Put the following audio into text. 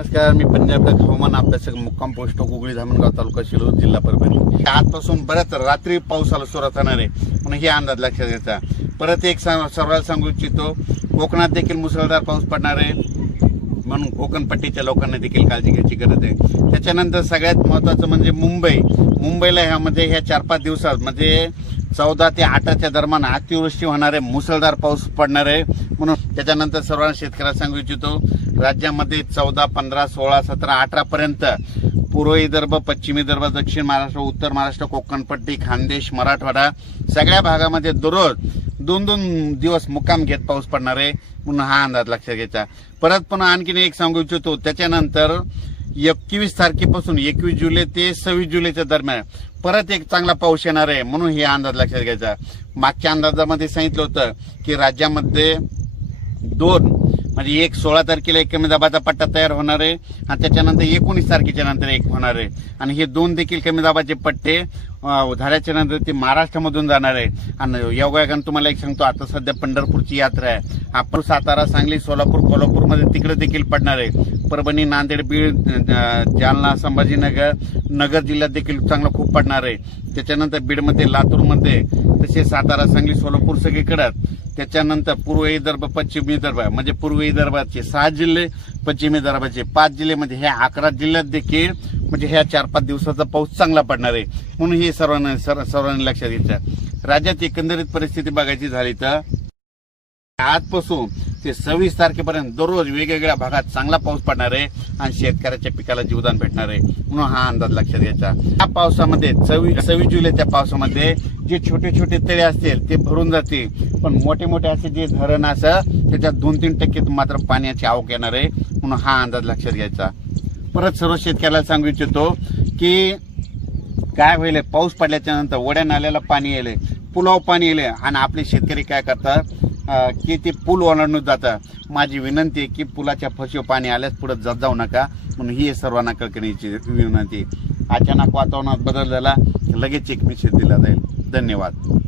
नमस्कार, मी पंजाब हवामान अभ्यासक मुक्काम पोस्ट गुगळी धामणगाव तालुका शिरूर जिल्हा परभणी। आजपासून बऱ्याच रात्री पावसाला सुरुवात होणार आहे म्हणून हे अंदाज लक्षात घ्यायचा। परत एक सर्वांना सांगू इच्छितो, कोकणात देखील मुसळधार पाऊस पडणार आहे म्हणून कोकण पट्टीच्या लोकांना देखील काळजी घ्यायची गरज आहे। त्याच्यानंतर सगळ्यात महत्त्वाचं म्हणजे मुंबईला ह्यामध्ये ह्या 4-5 दिवसात म्हणजे 14 ते 18च्या दरम्यान अतिवृष्टी होणार आहे, मुसळधार पाऊस पडणार आहे म्हणून त्याच्यानंतर सर्वांना शेतकऱ्यांना सांगू इच्छितो, राज्यामध्ये 14, 15, 16, 17, 18 पर्यंत पूर्व विदर्भ, पश्चिम विदर्भ, दक्षिण महाराष्ट्र, उत्तर महाराष्ट्र, कोकणपट्टी, खानदेश, मराठवाडा सगळ्या भागामध्ये दररोज 2-2 दिवस मुक्काम घेत पाऊस पडणार आहे म्हणून हा अंदाज लक्षात घ्यायचा। परत पुन्हा आणखीन एक सांगू इच्छितो, त्याच्यानंतर 21 तारखेपासून 21 जुलै ते 26 जुलैच्या दरम्यान परत एक चांगला पाऊस येणार आहे म्हणून हे अंदाज लक्षात घ्यायचा। मागच्या अंदाजामध्ये सांगितलं होतं की राज्यामध्ये 2 म्हणजे एक 16 तारखेला एक कमी दाबाचा पट्टा तयार होणार आहे आणि त्याच्यानंतर 19 तारखेच्या नंतर एक होणार आहे आणि हे 2 देखील कमी दाबाचे पट्टे झाल्याच्या नंतर ते महाराष्ट्रामधून जाणार आहे। आणि योगायोगाने तुम्हाला एक सांगतो, आता सध्या पंढरपूरची यात्रा आहे, आपण सातारा, सांगली, सोलापूर, कोल्हापूरमध्ये तिकडे देखील पडणार आहे। परभणी, नांदेड, बीड, जालना, संभाजीनगर, नगर जिल्ह्यात देखील चांगला खूप पडणार आहे। त्याच्यानंतर बीडमध्ये, लातूरमध्ये, तसे सातारा, सांगली, सोलापूर सगळीकडे। त्याच्यानंतर पूर्व विदर्भ, पश्चिम विदर्भ म्हणजे पूर्व विदर्भाचे 6 जिल्हे, पश्चिम विदर्भाचे 5 जिल्हे म्हणजे ह्या 11 जिल्ह्यात देखील म्हणजे ह्या 4-5 दिवसाचा पाऊस चांगला पडणार आहे म्हणून हे सर्वांनी लक्षात घ्यायचं। राज्यात एकंदरीत परिस्थिती बघायची झाली तर आजपासून ते 26 तारखेपर्यंत दररोज वेगवेगळ्या भागात चांगला पाऊस पडणार आहे आणि शेतकऱ्याच्या पिकाला जीवदान भेटणार आहे म्हणून हा अंदाज लक्षात घ्यायचा। या पावसामध्ये 26 जुलैच्या पावसामध्ये जे छोटे छोटे तळे असतील ते भरून जातील, पण मोठे मोठे असे जे धरण असं त्याच्यात 2-3% मात्र पाण्याची आवक येणार आहे म्हणून हा अंदाज लक्षात घ्यायचा। परत सर्व शेतकऱ्याला सांगू इच्छितो की काय होईल, पाऊस पडल्याच्या नंतर वड्या नाल्याला पाणी येईल, पुलाव पाणी येईल आणि आपले शेतकरी काय करतात की ते पूल ओलांडून जातात। माझी विनंती आहे की पुलाच्या फशीव पाणी आल्यास पुढे जाऊ नका म्हणून ही सर्वांना कळकळीची विनंती। अचानक वातावरणात बदल झाला लगेच एक मेसेज दिला जाईल। धन्यवाद।